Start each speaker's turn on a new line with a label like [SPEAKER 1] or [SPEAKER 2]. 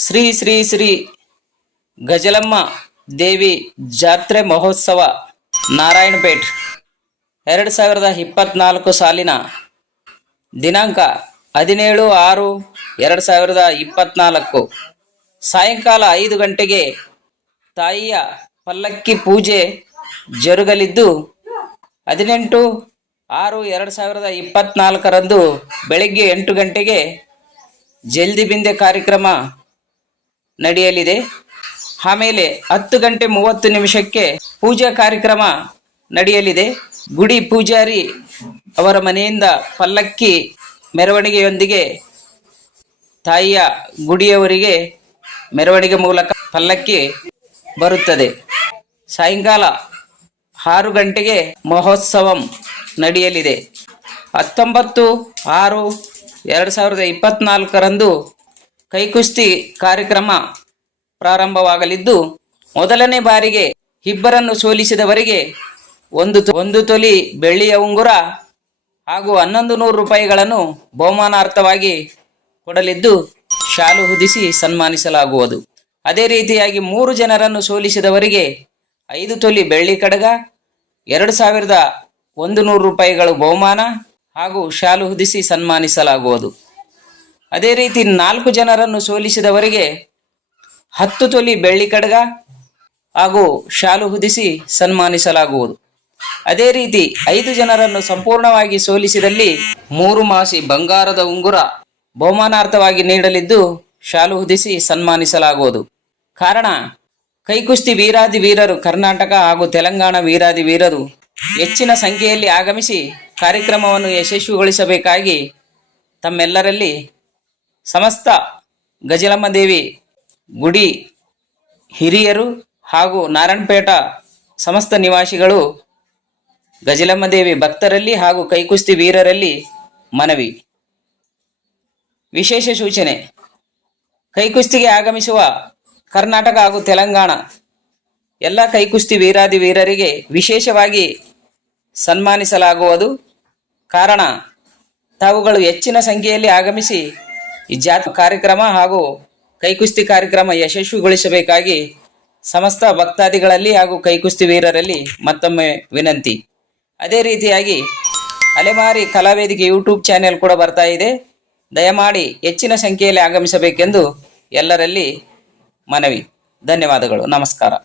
[SPEAKER 1] ಶ್ರೀ ಶ್ರೀ ಶ್ರೀ ಗಜಲಮ್ಮ ದೇವಿ ಜಾತ್ರೆ ಮಹೋತ್ಸವ ನಾರಾಯಣಪೇಟ್ ಎರಡು ಸಾವಿರದ ಇಪ್ಪತ್ನಾಲ್ಕು ಸಾಲಿನ ದಿನಾಂಕ ಹದಿನೇಳು ಆರು ಎರಡು ಸಾವಿರದ ಇಪ್ಪತ್ನಾಲ್ಕು ಸಾಯಂಕಾಲ ಐದು ಗಂಟೆಗೆ ತಾಯಿಯ ಪಲ್ಲಕ್ಕಿ ಪೂಜೆ ಜರುಗಲಿದ್ದು ಹದಿನೆಂಟು ಆರು ಎರಡು ಸಾವಿರದ ಇಪ್ಪತ್ನಾಲ್ಕರಂದು ಬೆಳಗ್ಗೆ ಎಂಟು ಗಂಟೆಗೆ ಜಲ್ದಿ ಬಿಂದೆ ಕಾರ್ಯಕ್ರಮ ನಡೆಯಲಿದೆ ಆಮೇಲೆ ಹತ್ತು ಗಂಟೆ ಮೂವತ್ತು ನಿಮಿಷಕ್ಕೆ ಪೂಜಾ ಕಾರ್ಯಕ್ರಮ ನಡೆಯಲಿದೆ ಗುಡಿ ಪೂಜಾರಿ ಅವರ ಮನೆಯಿಂದ ಪಲ್ಲಕ್ಕಿ ಮೆರವಣಿಗೆಯೊಂದಿಗೆ ತಾಯಿಯ ಗುಡಿಯವರಿಗೆ ಮೆರವಣಿಗೆ ಮೂಲಕ ಪಲ್ಲಕ್ಕಿ ಬರುತ್ತದೆ ಸಾಯಂಕಾಲ ಆರು ಗಂಟೆಗೆ ಮಹೋತ್ಸವಂ ನಡೆಯಲಿದೆ ಹತ್ತೊಂಬತ್ತು ಆರು ಎರಡು ಸಾವಿರದ ಇಪ್ಪತ್ತ್ನಾಲ್ಕರಂದು ಕೈಕುಸ್ತಿ ಕಾರ್ಯಕ್ರಮ ಪ್ರಾರಂಭವಾಗಲಿದ್ದು ಮೊದಲನೇ ಬಾರಿಗೆ ಇಬ್ಬರನ್ನು ಸೋಲಿಸಿದವರಿಗೆ ಒಂದು ಒಂದು ತೊಲಿ ಬೆಳ್ಳಿಯ ಉಂಗುರ ಹಾಗೂ ಹನ್ನೊಂದು ನೂರು ರೂಪಾಯಿಗಳನ್ನು ಬಹುಮಾನಾರ್ಥವಾಗಿ ಕೊಡಲಿದ್ದು ಶಾಲು ಹುದಿಸಿ ಸನ್ಮಾನಿಸಲಾಗುವುದು ಅದೇ ರೀತಿಯಾಗಿ ಮೂರು ಜನರನ್ನು ಸೋಲಿಸಿದವರಿಗೆ ಐದು ತೊಲಿ ಬೆಳ್ಳಿ ಕಡಗ ಎರಡು ಸಾವಿರದ ಒಂದು ನೂರು ರೂಪಾಯಿಗಳು ಬಹುಮಾನ ಹಾಗೂ ಶಾಲು ಹುದಿಸಿ ಸನ್ಮಾನಿಸಲಾಗುವುದು ಅದೇ ರೀತಿ ನಾಲ್ಕು ಜನರನ್ನು ಸೋಲಿಸಿದವರಿಗೆ ಹತ್ತು ತೊಲಿ ಬೆಳ್ಳಿ ಕಡಗ ಹಾಗೂ ಶಾಲು ಹುದಿಸಿ ಸನ್ಮಾನಿಸಲಾಗುವುದು ಅದೇ ರೀತಿ ಐದು ಜನರನ್ನು ಸಂಪೂರ್ಣವಾಗಿ ಸೋಲಿಸಿದಲ್ಲಿ ಮೂರು ಮಾಸಿ ಬಂಗಾರದ ಉಂಗುರ ಬಹುಮಾನಾರ್ಥವಾಗಿ ನೀಡಲಿದ್ದು ಶಾಲು ಹುದಿಸಿ ಸನ್ಮಾನಿಸಲಾಗುವುದು ಕಾರಣ ಕೈಕುಸ್ತಿ ವೀರಾದಿ ವೀರರು ಕರ್ನಾಟಕ ಹಾಗೂ ತೆಲಂಗಾಣ ವೀರಾದಿ ವೀರರು ಹೆಚ್ಚಿನ ಸಂಖ್ಯೆಯಲ್ಲಿ ಆಗಮಿಸಿ ಕಾರ್ಯಕ್ರಮವನ್ನು ಯಶಸ್ವಿಗೊಳಿಸಬೇಕಾಗಿ ತಮ್ಮೆಲ್ಲರಲ್ಲಿ ಸಮಸ್ತ ಗಜಲಮ್ಮ ದೇವಿ ಗುಡಿ ಹಿರಿಯರು ಹಾಗೂ ನಾರಾಯಣಪೇಟ ಸಮಸ್ತ ನಿವಾಸಿಗಳು ಗಜಲಮ್ಮ ದೇವಿ ಭಕ್ತರಲ್ಲಿ ಹಾಗೂ ಕೈಕುಸ್ತಿ ವೀರರಲ್ಲಿ ಮನವಿ ವಿಶೇಷ ಸೂಚನೆ ಕೈಕುಸ್ತಿಗೆ ಆಗಮಿಸುವ ಕರ್ನಾಟಕ ಹಾಗೂ ತೆಲಂಗಾಣ ಎಲ್ಲ ಕೈಕುಸ್ತಿ ವೀರಾದಿ ವೀರರಿಗೆ ವಿಶೇಷವಾಗಿ ಸನ್ಮಾನಿಸಲಾಗುವುದು ಕಾರಣ ತಾವುಗಳು ಹೆಚ್ಚಿನ ಸಂಖ್ಯೆಯಲ್ಲಿ ಆಗಮಿಸಿ ಈ ಜಾತಿ ಕಾರ್ಯಕ್ರಮ ಹಾಗೂ ಕೈಕುಸ್ತಿ ಕಾರ್ಯಕ್ರಮ ಯಶಸ್ವಿಗೊಳಿಸಬೇಕಾಗಿ ಸಮಸ್ತ ಭಕ್ತಾದಿಗಳಲ್ಲಿ ಹಾಗೂ ಕೈಕುಸ್ತಿ ವೀರರಲ್ಲಿ ಮತ್ತೊಮ್ಮೆ ವಿನಂತಿ ಅದೇ ರೀತಿಯಾಗಿ ಅಲೆಮಾರಿ ಕಲಾವೇದಿಕೆ ಯೂಟ್ಯೂಬ್ ಚಾನೆಲ್ ಕೂಡ ಬರ್ತಾ ಇದೆ ದಯಮಾಡಿ ಹೆಚ್ಚಿನ ಸಂಖ್ಯೆಯಲ್ಲಿ ಆಗಮಿಸಬೇಕೆಂದು ಎಲ್ಲರಲ್ಲಿ ಮನವಿ ಧನ್ಯವಾದಗಳು ನಮಸ್ಕಾರ